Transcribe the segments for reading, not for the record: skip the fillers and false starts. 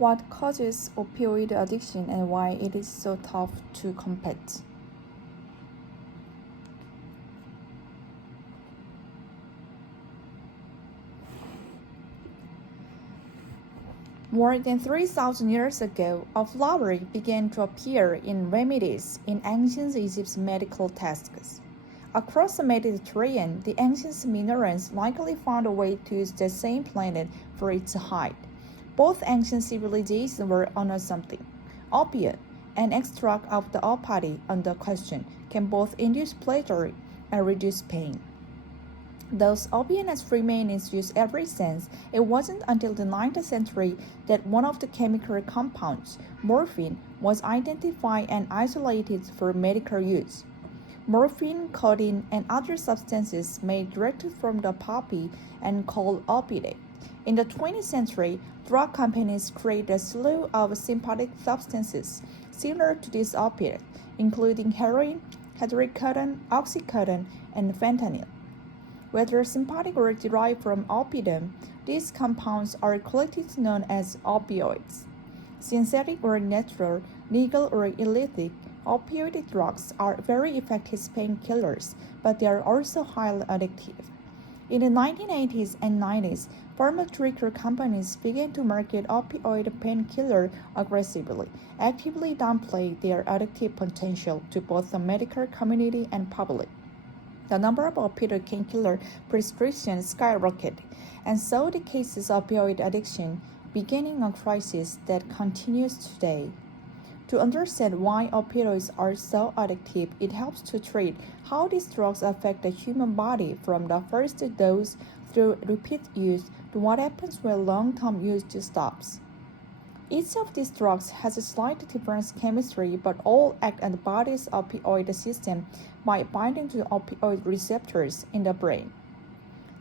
What causes opioid addiction and why it is so tough to combat? More than 3,000 years ago, a flower began to appear in remedies in ancient Egypt's medical texts. Across the Mediterranean, the ancient Sumerians likely found a way to use the same plant for its hide. Both ancient civilizations were on something. Opium, an extract of the opity under question, can both induce pleasure and reduce pain. Thus, opium has remained in use ever since. It wasn't until the 19th century that one of the chemical compounds, morphine, was identified and isolated for medical use. Morphine, codeine, and other substances made directly from the poppy and called opiate. In the 20th century, drug companies created a slew of synthetic substances similar to this opiate, including heroin, hydrocodone, oxycodone, and fentanyl. Whether synthetic or derived from opium, these compounds are collectively known as opioids. Synthetic or natural, legal or illicit, opioid drugs are very effective painkillers, but they are also highly addictive. In the 1980s and 90s, pharmaceutical companies began to market opioid painkillers aggressively, actively downplay their addictive potential to both the medical community and public. The number of opioid painkiller prescriptions skyrocketed, and so the cases of opioid addiction beginning a crisis that continues today. To understand why opioids are so addictive, it helps to treat how these drugs affect the human body from the first dose through repeat use to what happens when long-term use stops. Each of these drugs has a slight different chemistry, but all act on the body's opioid system by binding to the opioid receptors in the brain.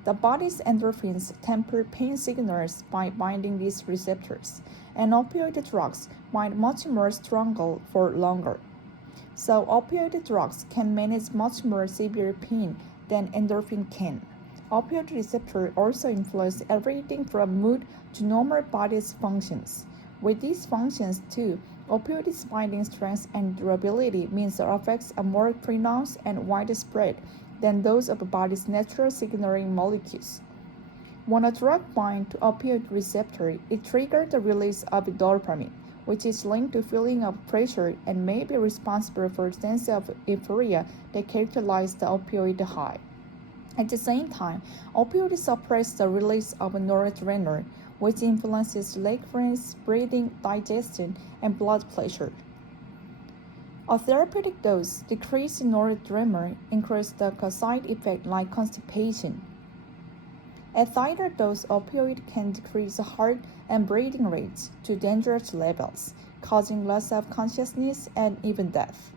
The body's endorphins temper pain signals by binding these receptors, and opioid drugs bind much more strongly for longer. So opioid drugs can manage much more severe pain than endorphin can. Opioid receptors also influence everything from mood to normal body's functions. With these functions too, opioids binding strength and durability means their effects are more pronounced and widespread than those of the body's natural signaling molecules. When a drug binds to opioid receptor, it triggers the release of dopamine, which is linked to feeling of pleasure and may be responsible for the sense of euphoria that characterizes the opioid high. At the same time, opioids suppress the release of noradrenaline, which influences leg frequency, breathing, digestion, and blood pressure. A therapeutic dose decreases noradrenaline increases the side effect like constipation. At higher dose, opioid can decrease heart and breathing rates to dangerous levels, causing loss of consciousness and even death.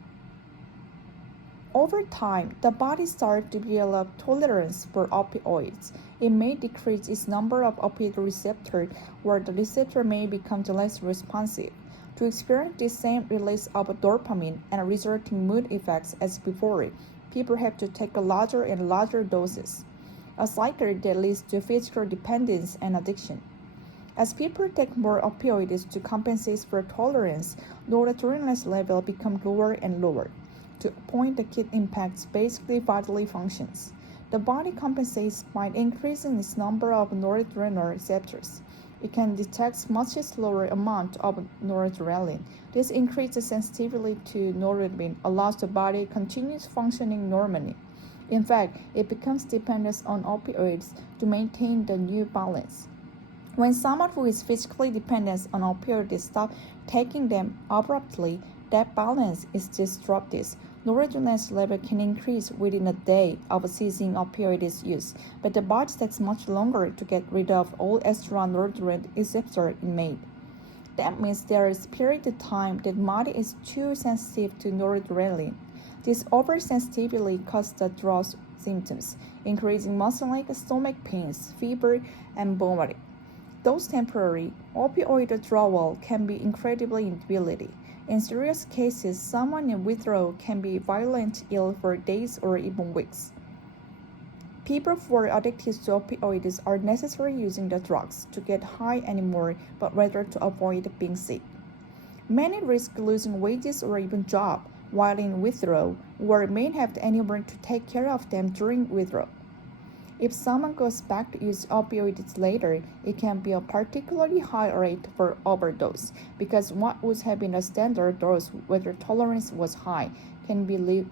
Over time, the body starts to develop tolerance for opioids. It may decrease its number of opioid receptors, where the receptor may become less responsive. To experience the same release of dopamine and resulting mood effects as before, people have to take larger and larger doses, a cycle that leads to physical dependence and addiction. As people take more opioids to compensate for tolerance, noradrenaline levels become lower and lower, to a point that it impacts basically bodily functions. The body compensates by increasing its number of noradrenaline receptors. It can detect much slower amount of noradrenaline. This increased sensitivity to noradrenaline allows the body continues functioning normally. In fact, it becomes dependent on opioids to maintain the new balance. When someone who is physically dependent on opioids stops taking them abruptly, that balance is disrupted. Noradrenaline level can increase within a day of ceasing opioid use, but the body takes much longer to get rid of all extra noradrenaline receptors it made. That means there is a period of time that the body is too sensitive to noradrenaline. This oversensitivity causes the drug symptoms, increasing muscle ache, stomach pains, fever, and vomiting. Though temporary, opioid withdrawal can be incredibly debilitating. In serious cases, someone in withdrawal can be violently ill for days or even weeks. People who are addicted to opioids are necessarily using the drugs to get high anymore, but rather to avoid being sick. Many risk losing wages or even job while in withdrawal, or may have anyone to take care of them during withdrawal. If someone goes back to use opioids later, it can be a particularly high rate for overdose, because what would have been a standard dose where the tolerance was high can be lived.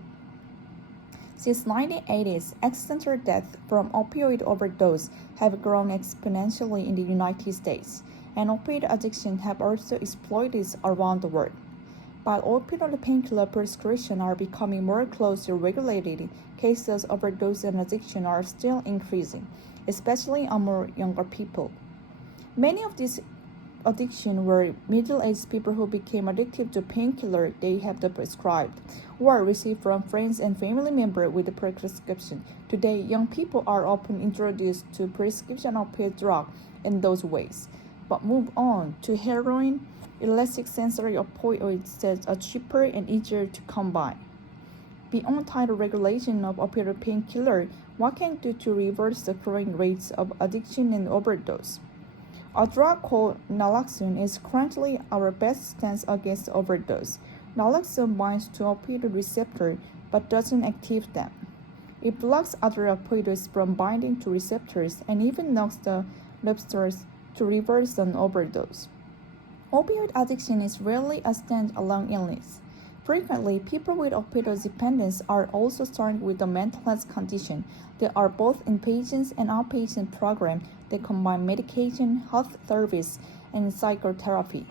Since 1980s, accidental deaths from opioid overdose have grown exponentially in the United States, and opioid addiction have also exploded around the world. While opioid painkiller prescriptions are becoming more closely regulated, cases of overdose and addiction are still increasing, especially among younger people. Many of these addictions were middle-aged people who became addicted to painkiller they have prescribed or received from friends and family members with a prescription. Today, young people are often introduced to prescription opioid drugs in those ways. But move on to heroin. Elastic sensory opioids that are cheaper and easier to come by. Beyond tighter regulation of opioid painkiller, what can do to reverse the growing rates of addiction and overdose? A drug called naloxone is currently our best stance against overdose. Naloxone binds to opioid receptors but doesn't activate them. It blocks other opioids from binding to receptors and even knocks the receptors to reverse an overdose. Opioid addiction is rarely a stand-alone illness. Frequently, people with opioid dependence are also starting with a mental health condition. There are both inpatient and outpatient programs that combine medication, health service, and psychotherapy.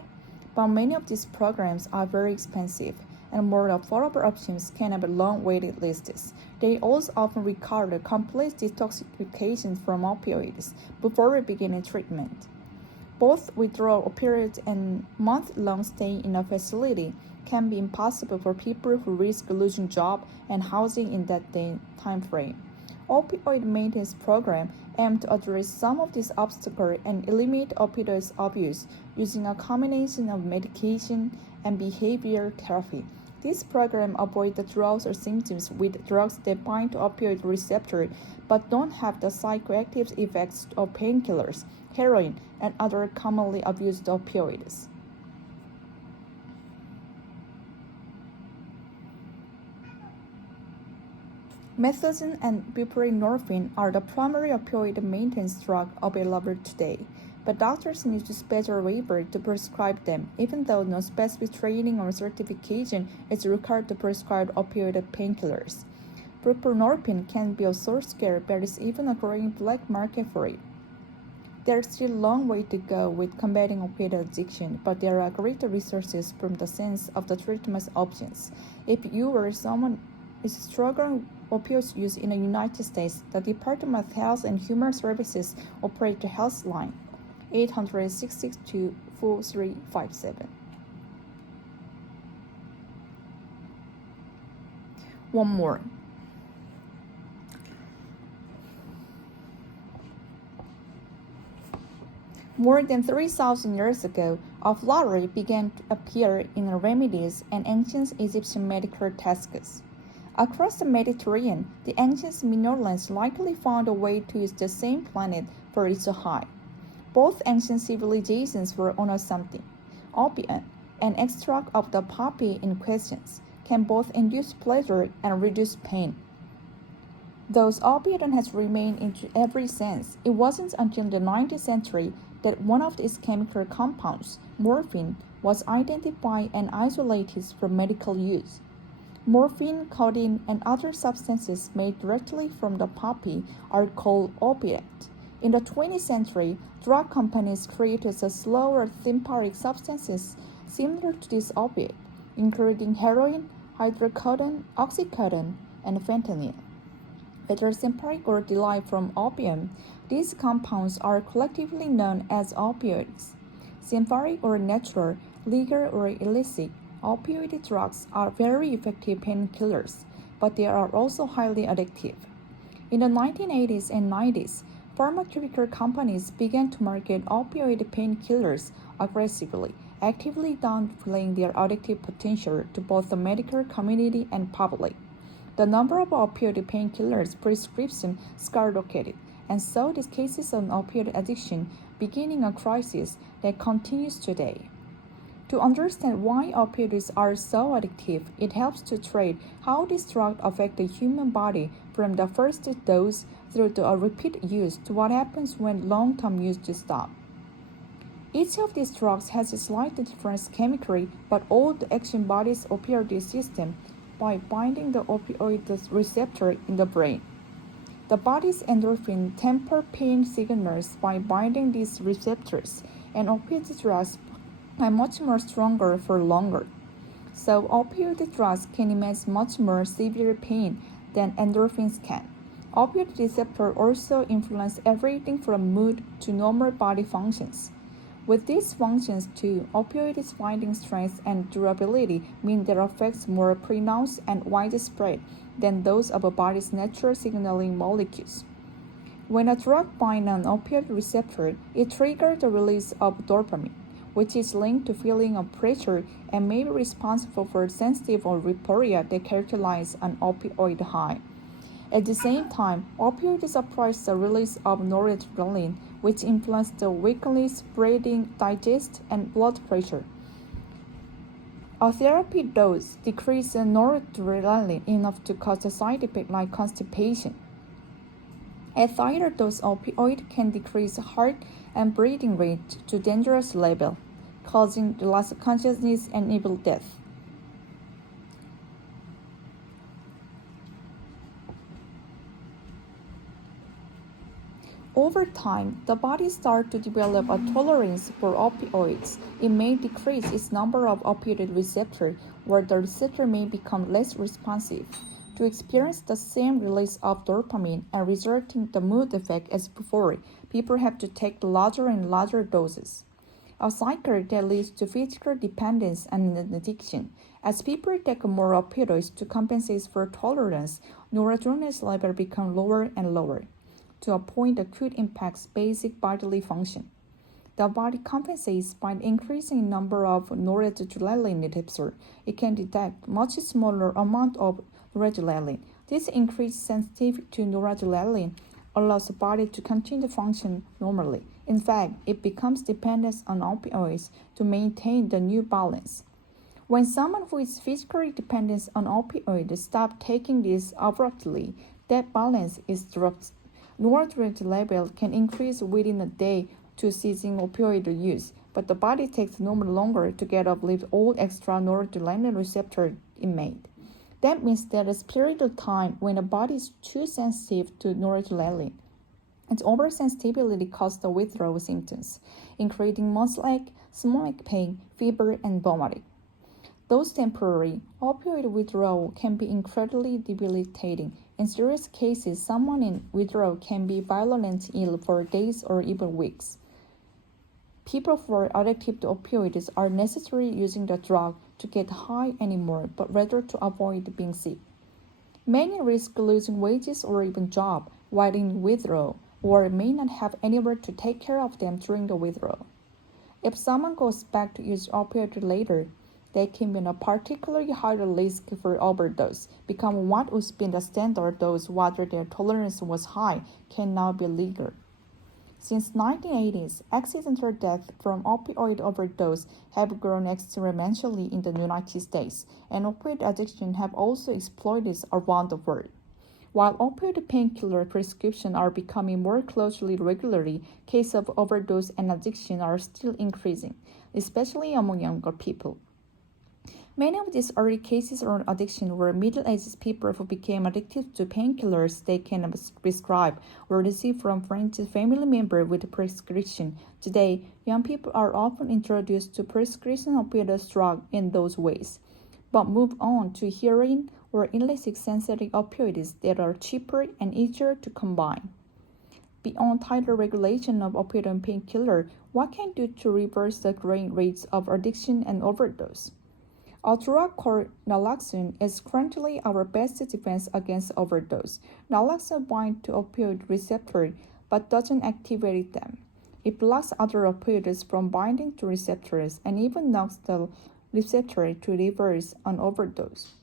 But many of these programs are very expensive, and more affordable options can have long waiting lists. They also often require complete detoxification from opioids before beginning treatment. Both withdrawal periods and month-long stay in a facility can be impossible for people who risk losing job and housing in that time frame. Opioid maintenance programs aim to address some of these obstacles and eliminate opioid abuse using a combination of medication and behavioral therapy. This program avoids the drowsy symptoms with drugs that bind to opioid receptors but don't have the psychoactive effects of painkillers, heroin, and other commonly abused opioids. Methadone and buprenorphine are the primary opioid maintenance drugs available today, but doctors need a special waiver to prescribe them, even though no specific training or certification is required to prescribe opioid painkillers. Buprenorphine can be a source care, but is even a growing black market for it. There's still a long way to go with combating opioid addiction, but there are great resources from the sense of the treatment options. If you or someone is struggling with opioid use in the United States, the Department of Health and Human Services operates the Health Line, 800-662-4357. One more. More than 3,000 years ago, a flower began to appear in remedies and ancient Egyptian medical texts. Across the Mediterranean, the ancient Minoans likely found a way to use the same planet for its high. Both ancient civilizations were on something. Opium, an extract of the poppy in question, can both induce pleasure and reduce pain. Though opium has remained in every sense, it wasn't until the 19th century that one of its chemical compounds, morphine, was identified and isolated for medical use. Morphine, codeine, and other substances made directly from the poppy are called opiates. In the 20th century, drug companies created slower synthetic substances similar to this opiate, including heroin, hydrocodone, oxycodone, and fentanyl. Whether synthetic or derived from opium, these compounds are collectively known as opioids. Synthetic or natural, legal or illicit, opioid drugs are very effective painkillers, but they are also highly addictive. In the 1980s and 90s, pharmaceutical companies began to market opioid painkillers aggressively, actively downplaying their addictive potential to both the medical community and public. the number of opioid painkillers prescriptions skyrocketed, and so these cases of opioid addiction beginning a crisis that continues today. To understand why opioids are so addictive, it helps to trace how these drugs affect the human body from the first dose through to a repeat use to what happens when long-term use to stop. Each of these drugs has a slightly different chemically, but all the action body's opioid system by binding the opioid receptor in the brain. The body's endorphin temper pain signals by binding these receptors, and opioid drugs are much more stronger for longer. So opioid drugs can image much more severe pain than endorphins can. Opioid receptors also influence everything from mood to normal body functions. With these functions too, opioids binding strength and durability mean their effects more pronounced and widespread than those of a body's natural signaling molecules. When a drug binds an opioid receptor, it triggers the release of dopamine, which is linked to feeling of pleasure and may be responsible for sensitive or euphoria that characterize an opioid high. At the same time, opioids suppress the release of noradrenaline, which influences the weakly spreading digest and blood pressure. A therapy dose decreases noradrenaline enough to cause a side effect like constipation. A higher dose of opioid can decrease heart and breathing rate to dangerous level, causing loss of consciousness and even death. Over time, the body starts to develop a tolerance for opioids. It may decrease its number of opioid receptors, where the receptor may become less responsive to experience the same release of dopamine and resulting the mood effect as before. People have to take larger and larger doses, a cycle that leads to physical dependence and an addiction. As people take more opioids to compensate for tolerance, noradrenaline levels become lower and lower, to a point that could impact basic bodily function. The body compensates by increasing number of noradrenaline receptors. It can detect much smaller amount of noradrenaline. This increased sensitivity to noradrenaline allows the body to continue to function normally. In fact, it becomes dependent on opioids to maintain the new balance. When someone who is physically dependent on opioids stops taking this abruptly, that balance is disrupted. Noradrenaline level can increase within a day to ceasing opioid use, but the body takes normally longer to get up with all extra noradrenaline receptors it made. That means there is a period of time when the body is too sensitive to noradrenaline. Its oversensitivity causes the withdrawal symptoms, including muscle ache, stomach pain, fever, and vomiting. Though temporary, opioid withdrawal can be incredibly debilitating. In serious cases, someone in withdrawal can be violently ill for days or even weeks. People who are addicted to opioids are necessarily using the drug to get high anymore, but rather to avoid being sick. Many risk losing wages or even job while in withdrawal, or may not have anywhere to take care of them during the withdrawal. If someone goes back to use opioids later, they can be a particularly higher risk for overdose, become what would be the standard dose whether their tolerance was high can now be legal. Since 1980s, accidental deaths from opioid overdose have grown exponentially in the United States, and opioid addiction have also exploded around the world. While opioid painkiller prescriptions are becoming more closely regularly, cases of overdose and addiction are still increasing, especially among younger people. Many of these early cases of addiction were middle-aged people who became addicted to painkillers they can prescribe or receive from friends and family members with prescription. Today, young people are often introduced to prescription opioid drugs in those ways, but move on to heroin or illicit synthetic opioids that are cheaper and easier to combine. Beyond tighter regulation of opioid and painkiller, what can do to reverse the growing rates of addiction and overdose? A drug called naloxone is currently our best defense against overdose. Naloxone binds to opioid receptors but doesn't activate them. It blocks other opioids from binding to receptors and even knocks the receptor to reverse an overdose.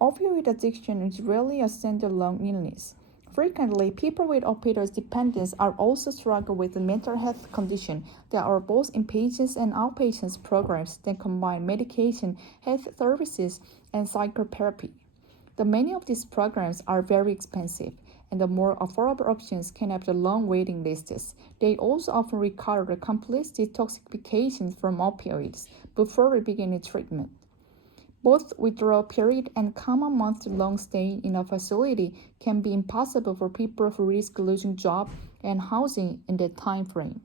Opioid addiction is rarely a standalone illness. Frequently, people with opioid dependence are also struggling with a mental health condition. There are both inpatient and outpatient programs that combine medication, health services, and psychotherapy. Many of these programs are very expensive, and the more affordable options can have the long waiting lists. They also often require the complete detoxification from opioids before beginning treatment. Both withdrawal period and common month-long stay in a facility can be impossible for people who risk losing job and housing in that time frame.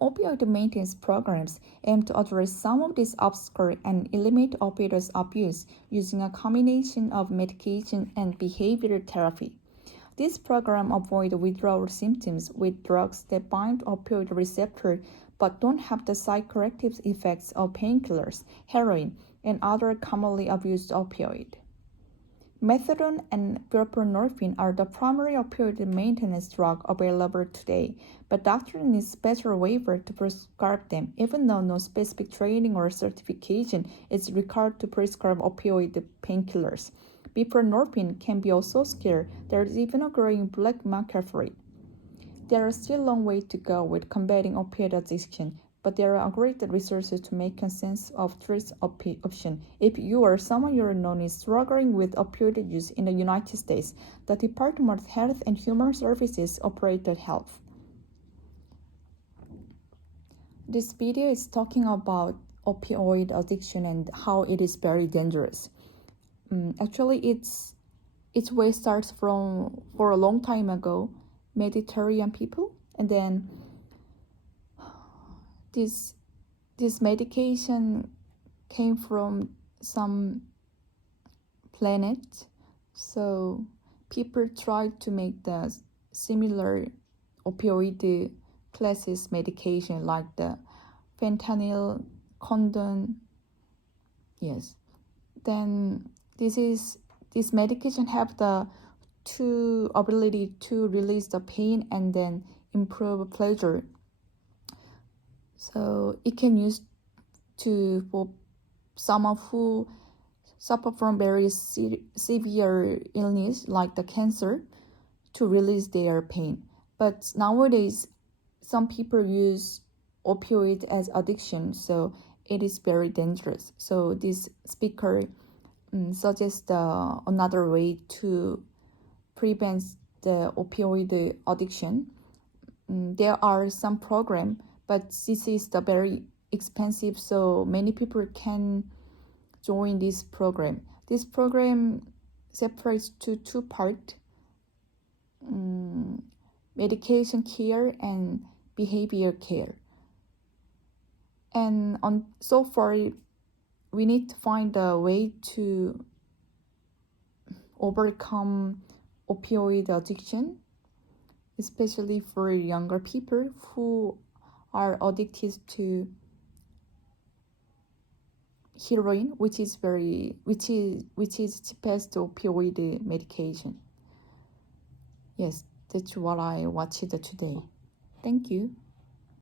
Opioid maintenance programs aim to address some of these obstacles and eliminate opioid abuse using a combination of medication and behavioral therapy. This program avoids withdrawal symptoms with drugs that bind opioid receptor but don't have the psychoactive effects of painkillers, heroin, and other commonly abused opioids. Methadone and buprenorphine are the primary opioid maintenance drugs available today, but doctors need special waiver to prescribe them, even though no specific training or certification is required to prescribe opioid painkillers. Buprenorphine can be also scarce. There is even a growing black market for it. There is still a long way to go with combating opioid addiction, but there are great resources to make sense of treatment options. If you or someone you know is struggling with opioid use in the United States, the Department of Health and Human Services operates help. This video is talking about opioid addiction and how it is very dangerous. Actually, its way starts from for a long time ago, Mediterranean people, and then this medication came from some planet, so people tried to make the similar opioid classes medication like the fentanyl, condone. Yes, then this medication have the ability to release the pain and then improve pleasure. So it can use for someone who suffer from very severe illness like the cancer to release their pain. But nowadays, some people use opioid as addiction, so it is very dangerous. So this speaker suggests another way to prevent the opioid addiction. There are some programs, but this is the very expensive, so many people can join this program. This program separates to two parts, medication care and behavior care. And so far, we need to find a way to overcome opioid addiction, especially for younger people who are addicted to heroin, which is cheapest opioid medication. Yes, that's what I watched today. Thank you.